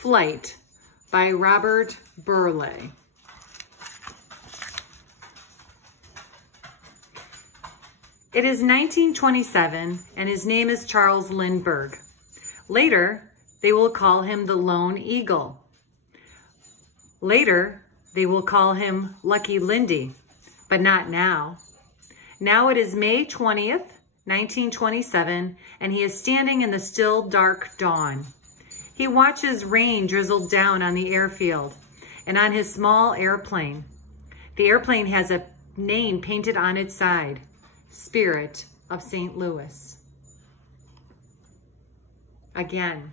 Flight by Robert Burleigh. It is 1927, and his name is Charles Lindbergh. Later, they will call him the Lone Eagle. Later, they will call him Lucky Lindy, but not now. Now it is May 20th, 1927, and he is standing in the still dark dawn. He watches rain drizzle down on the airfield and on his small airplane. The airplane has a name painted on its side, Spirit of St. Louis. Again,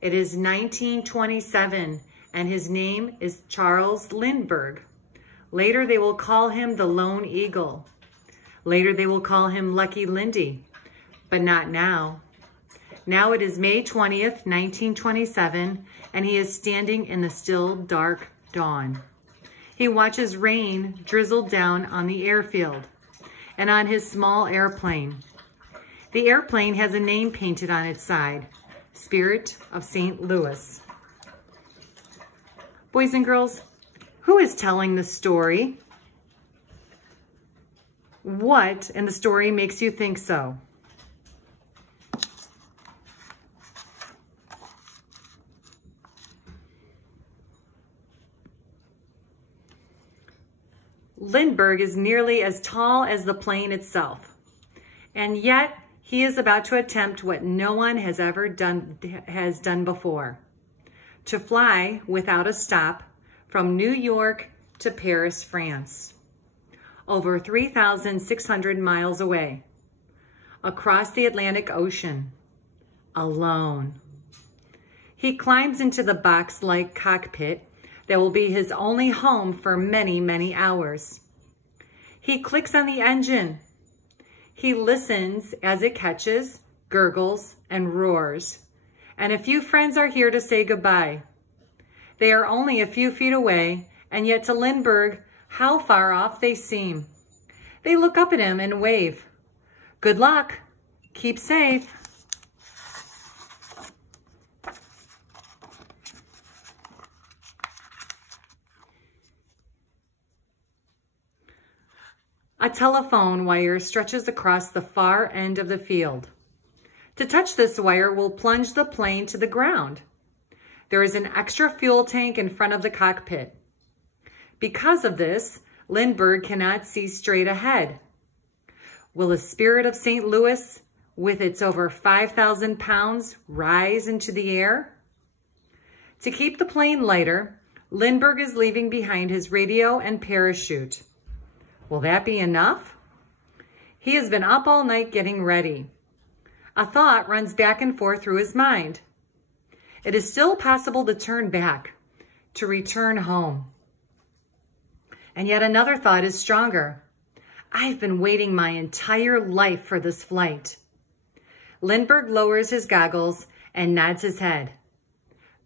it is 1927, and his name is Charles Lindbergh. Later, they will call him the Lone Eagle. Later, they will call him Lucky Lindy, but not now. Now it is May 20th, 1927, and he is standing in the still dark dawn. He watches rain drizzle down on the airfield and on his small airplane. The airplane has a name painted on its side, Spirit of St. Louis. Boys and girls, who is telling the story? What in the story makes you think so? Lindbergh is nearly as tall as the plane itself, and yet he is about to attempt what no one has ever done before, to fly without a stop from New York to Paris, France, over 3,600 miles away, across the Atlantic Ocean, alone. He climbs into the box-like cockpit that will be his only home for many, many hours. He clicks on the engine. He listens as it catches, gurgles, and roars. And a few friends are here to say goodbye. They are only a few feet away, and yet to Lindbergh, how far off they seem. They look up at him and wave. Good luck. Keep safe. A telephone wire stretches across the far end of the field. To touch this wire will plunge the plane to the ground. There is an extra fuel tank in front of the cockpit. Because of this, Lindbergh cannot see straight ahead. Will the Spirit of St. Louis, with its over 5,000 pounds, rise into the air? To keep the plane lighter, Lindbergh is leaving behind his radio and parachute. Will that be enough? He has been up all night getting ready. A thought runs back and forth through his mind. It is still possible to turn back, to return home. And yet another thought is stronger. I've been waiting my entire life for this flight. Lindbergh lowers his goggles and nods his head.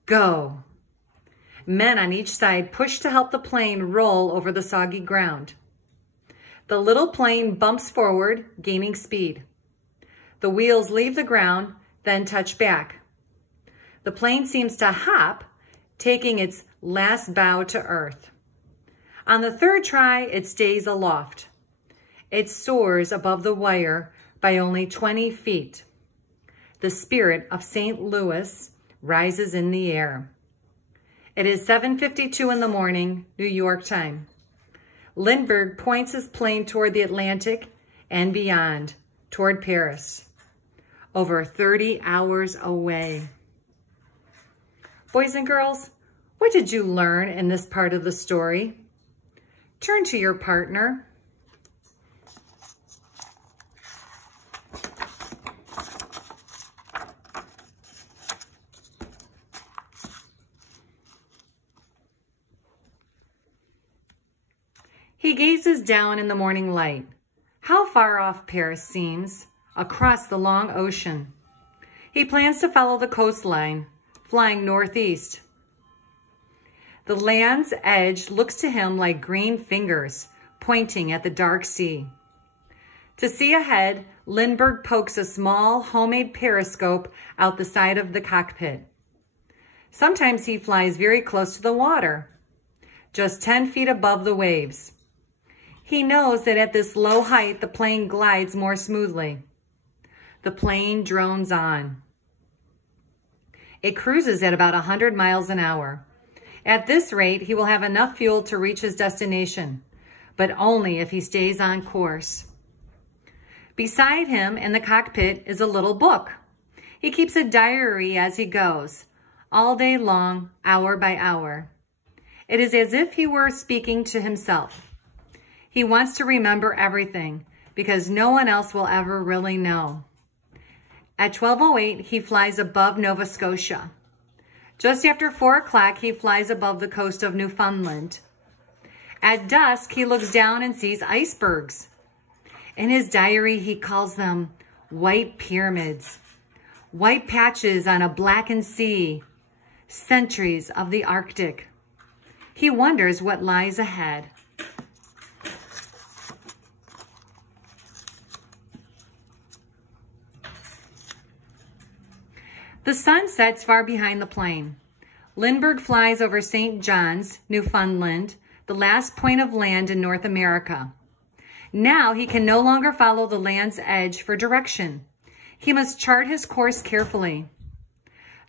Go. Men on each side push to help the plane roll over the soggy ground. The little plane bumps forward, gaining speed. The wheels leave the ground, then touch back. The plane seems to hop, taking its last bow to earth. On the third try, it stays aloft. It soars above the wire by only 20 feet. The Spirit of St. Louis rises in the air. It is 7:52 in the morning, New York time. Lindbergh points his plane toward the Atlantic and beyond, toward Paris, over 30 hours away. Boys and girls, what did you learn in this part of the story? Turn to your partner. He gazes down in the morning light. How far off Paris seems, across the long ocean. He plans to follow the coastline, flying northeast. The land's edge looks to him like green fingers pointing at the dark sea. To see ahead, Lindbergh pokes a small homemade periscope out the side of the cockpit. Sometimes he flies very close to the water, just 10 feet above the waves. He knows that at this low height, the plane glides more smoothly. The plane drones on. It cruises at about 100 miles an hour. At this rate, he will have enough fuel to reach his destination, but only if he stays on course. Beside him in the cockpit is a little book. He keeps a diary as he goes, all day long, hour by hour. It is as if he were speaking to himself. He wants to remember everything because no one else will ever really know. At 12:08, he flies above Nova Scotia. Just after 4 o'clock, he flies above the coast of Newfoundland. At dusk, he looks down and sees icebergs. In his diary, he calls them white pyramids, white patches on a blackened sea, centuries of the Arctic. He wonders what lies ahead. The sun sets far behind the plane. Lindbergh flies over St. John's, Newfoundland, the last point of land in North America. Now he can no longer follow the land's edge for direction. He must chart his course carefully.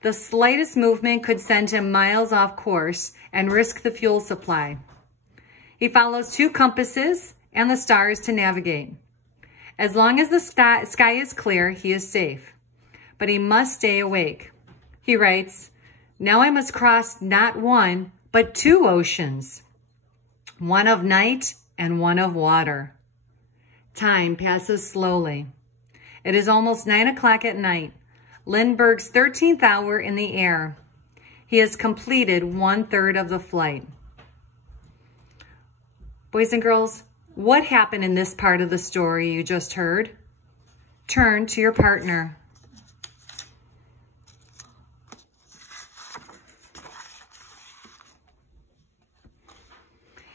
The slightest movement could send him miles off course and risk the fuel supply. He follows 2 compasses and the stars to navigate. As long as the sky is clear, he is safe. But he must stay awake. He writes, "Now I must cross not one, but 2 oceans, one of night and one of water." Time passes slowly. It is almost 9 o'clock at night, Lindbergh's 13th hour in the air. He has completed 1/3 of the flight. Boys and girls, what happened in this part of the story you just heard? Turn to your partner.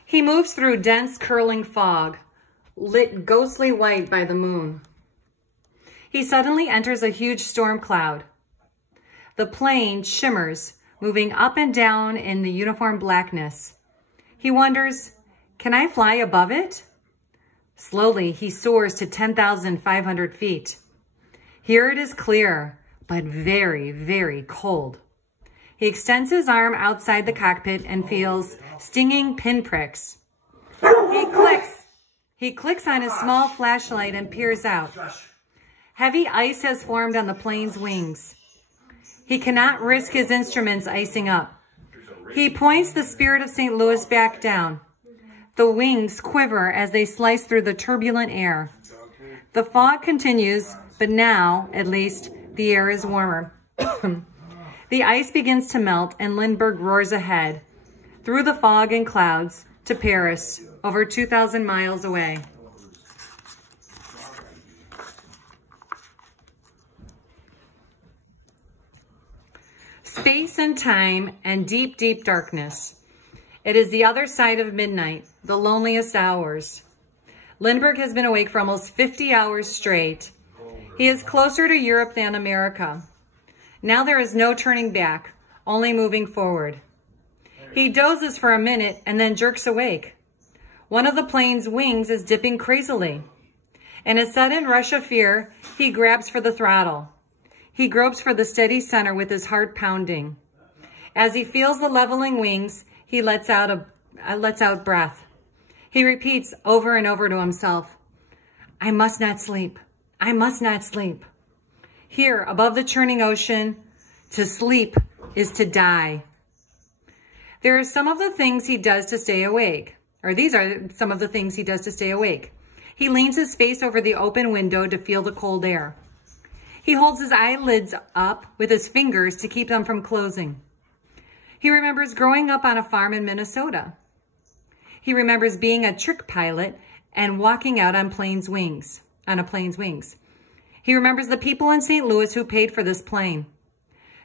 He moves through dense, curling fog, lit ghostly white by the moon. He suddenly enters a huge storm cloud. The plane shimmers, moving up and down in the uniform blackness. He wonders, can I fly above it? Slowly, he soars to 10,500 feet. Here it is clear, but very, very cold. He extends his arm outside the cockpit and feels stinging pinpricks. He clicks on his small flashlight and peers out. Heavy ice has formed on the plane's wings. He cannot risk his instruments icing up. He points the Spirit of St. Louis back down. The wings quiver as they slice through the turbulent air. The fog continues, but now, at least, the air is warmer. The ice begins to melt and Lindbergh roars ahead, through the fog and clouds, to Paris, over 2,000 miles away. Space and time and deep, deep darkness. It is the other side of midnight, the loneliest hours. Lindbergh has been awake for almost 50 hours straight. He is closer to Europe than America. Now there is no turning back, only moving forward. He dozes for a minute and then jerks awake. One of the plane's wings is dipping crazily. In a sudden rush of fear, he grabs for the throttle. He gropes for the steady center with his heart pounding. As he feels the leveling wings, he lets out breath. He repeats over and over to himself, "I must not sleep. I must not sleep." Here, above the churning ocean, to sleep is to die. There are some of the things he does to stay awake, or these are some of the things he does to stay awake. He leans his face over the open window to feel the cold air. He holds his eyelids up with his fingers to keep them from closing. He remembers growing up on a farm in Minnesota. He remembers being a trick pilot and walking out on a plane's wings. He remembers the people in St. Louis who paid for this plane.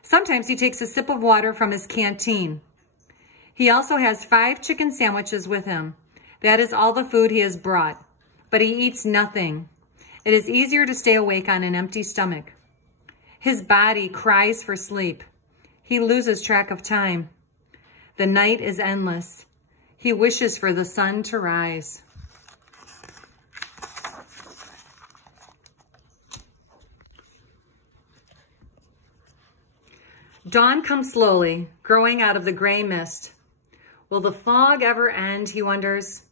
Sometimes he takes a sip of water from his canteen. He also has 5 chicken sandwiches with him. That is all the food he has brought, but he eats nothing. It is easier to stay awake on an empty stomach. His body cries for sleep. He loses track of time. The night is endless. He wishes for the sun to rise. Dawn comes slowly, growing out of the gray mist. Will the fog ever end, he wonders.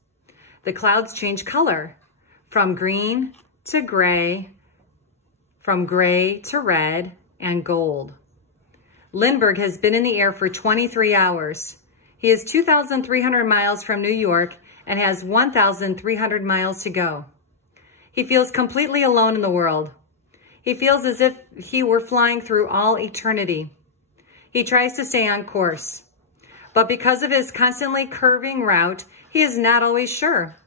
The clouds change color, from green to gray, from gray to red and gold. Lindbergh has been in the air for 23 hours. He is 2,300 miles from New York and has 1,300 miles to go. He feels completely alone in the world. He feels as if he were flying through all eternity. He tries to stay on course, but because of his constantly curving route, he is not always sure.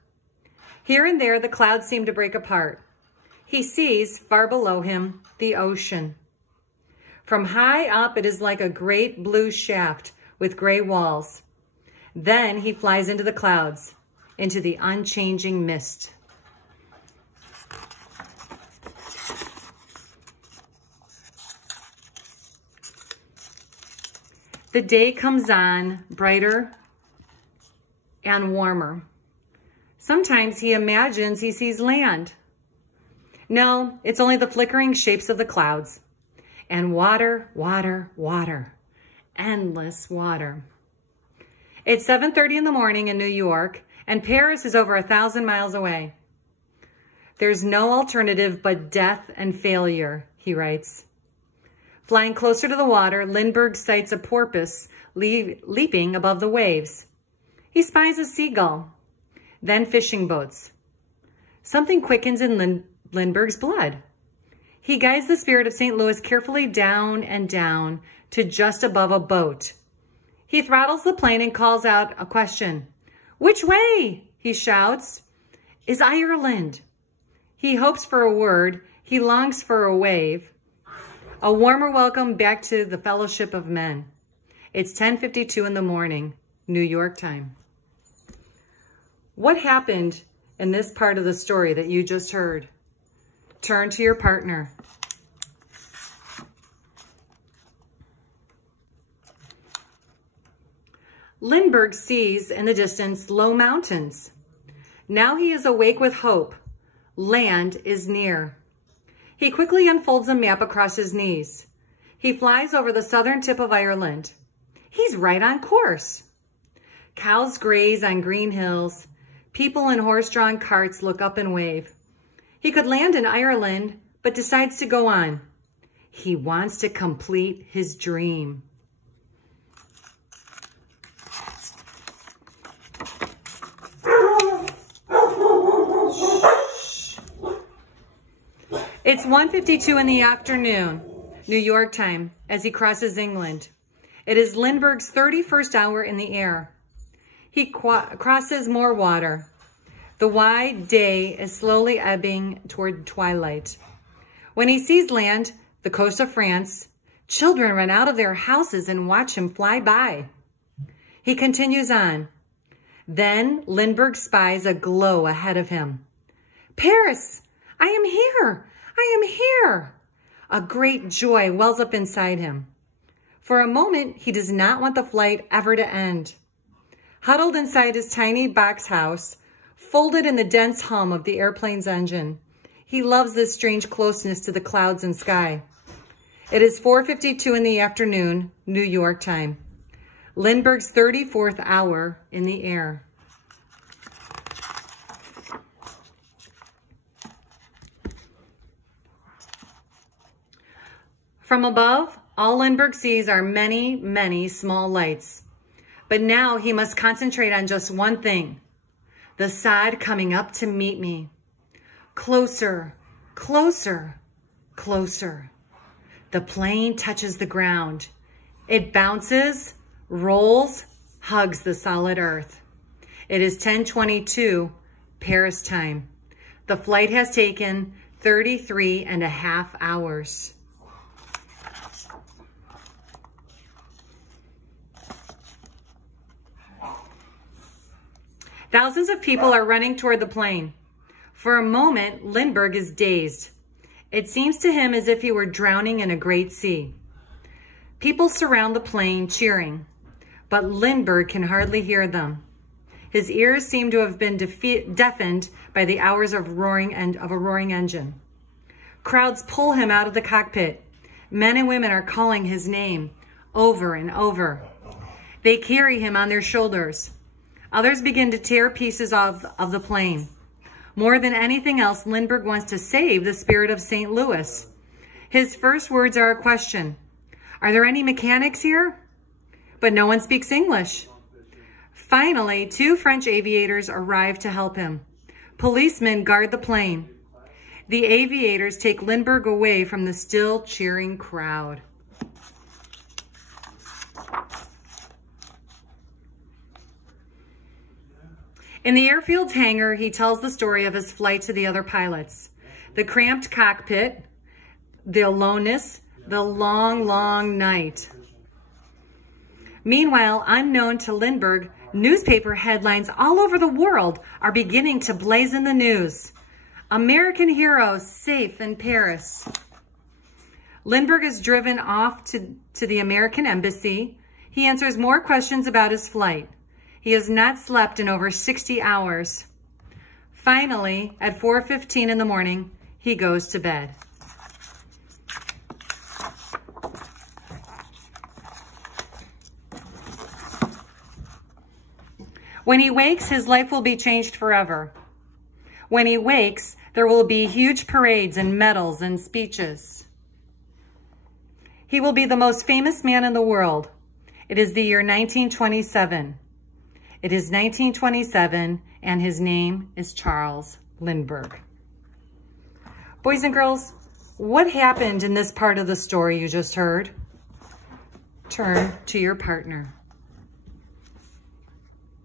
Here and there, the clouds seem to break apart. He sees, far below him, the ocean. From high up, it is like a great blue shaft with gray walls. Then he flies into the clouds, into the unchanging mist. The day comes on, brighter and warmer. Sometimes he imagines he sees land. No, it's only the flickering shapes of the clouds. And water, water, water. Endless water. It's 7:30 in the morning in New York, and Paris is over 1,000 miles away. There's no alternative but death and failure, he writes. Flying closer to the water, Lindbergh sights a porpoise leaping above the waves. He spies a seagull, then fishing boats. Something quickens in Lindbergh's blood. He guides the Spirit of St. Louis carefully down and down to just above a boat. He throttles the plane and calls out a question. "Which way?" he shouts. "Is Ireland?" He hopes for a word. He longs for a wave. A warmer welcome back to the fellowship of men. It's 10:52 in the morning, New York time. What happened in this part of the story that you just heard? Turn to your partner. Lindbergh sees in the distance low mountains. Now he is awake with hope. Land is near. He quickly unfolds a map across his knees. He flies over the southern tip of Ireland. He's right on course. Cows graze on green hills. People in horse-drawn carts look up and wave. He could land in Ireland, but decides to go on. He wants to complete his dream. It's 1:52 in the afternoon, New York time, as he crosses England. It is Lindbergh's 31st hour in the air. He crosses more water. The wide day is slowly ebbing toward twilight. When he sees land, the coast of France, children run out of their houses and watch him fly by. He continues on. Then Lindbergh spies a glow ahead of him. "Paris! I am here! I am here!" A great joy wells up inside him. For a moment, he does not want the flight ever to end. Huddled inside his tiny box house, folded in the dense hum of the airplane's engine, he loves this strange closeness to the clouds and sky. It is 4:52 in the afternoon, New York time. Lindbergh's 34th hour in the air. From above, all Lindbergh sees are many, many small lights. But now he must concentrate on just one thing. The sod coming up to meet me. Closer, closer, closer. The plane touches the ground. It bounces, rolls, hugs the solid earth. It is 10:22 Paris time. The flight has taken 33 and a half hours. Thousands of people are running toward the plane. For a moment, Lindbergh is dazed. It seems to him as if he were drowning in a great sea. People surround the plane cheering, but Lindbergh can hardly hear them. His ears seem to have been deafened by the hours of a roaring engine. Crowds pull him out of the cockpit. Men and women are calling his name over and over. They carry him on their shoulders. Others begin to tear pieces of the plane. More than anything else, Lindbergh wants to save the spirit of St. Louis. His first words are a question. Are there any mechanics here? But no one speaks English. Finally, 2 French aviators arrive to help him. Policemen guard the plane. The aviators take Lindbergh away from the still cheering crowd. In the airfield's hangar, he tells the story of his flight to the other pilots. The cramped cockpit, the aloneness, the long, long night. Meanwhile, unknown to Lindbergh, newspaper headlines all over the world are beginning to blazon the news. American hero safe in Paris. Lindbergh is driven off to the American embassy. He answers more questions about his flight. He has not slept in over 60 hours. Finally, at 4:15 in the morning, he goes to bed. When he wakes, his life will be changed forever. When he wakes, there will be huge parades and medals and speeches. He will be the most famous man in the world. It is the year 1927. It is 1927, and his name is Charles Lindbergh. Boys and girls, what happened in this part of the story you just heard? Turn to your partner.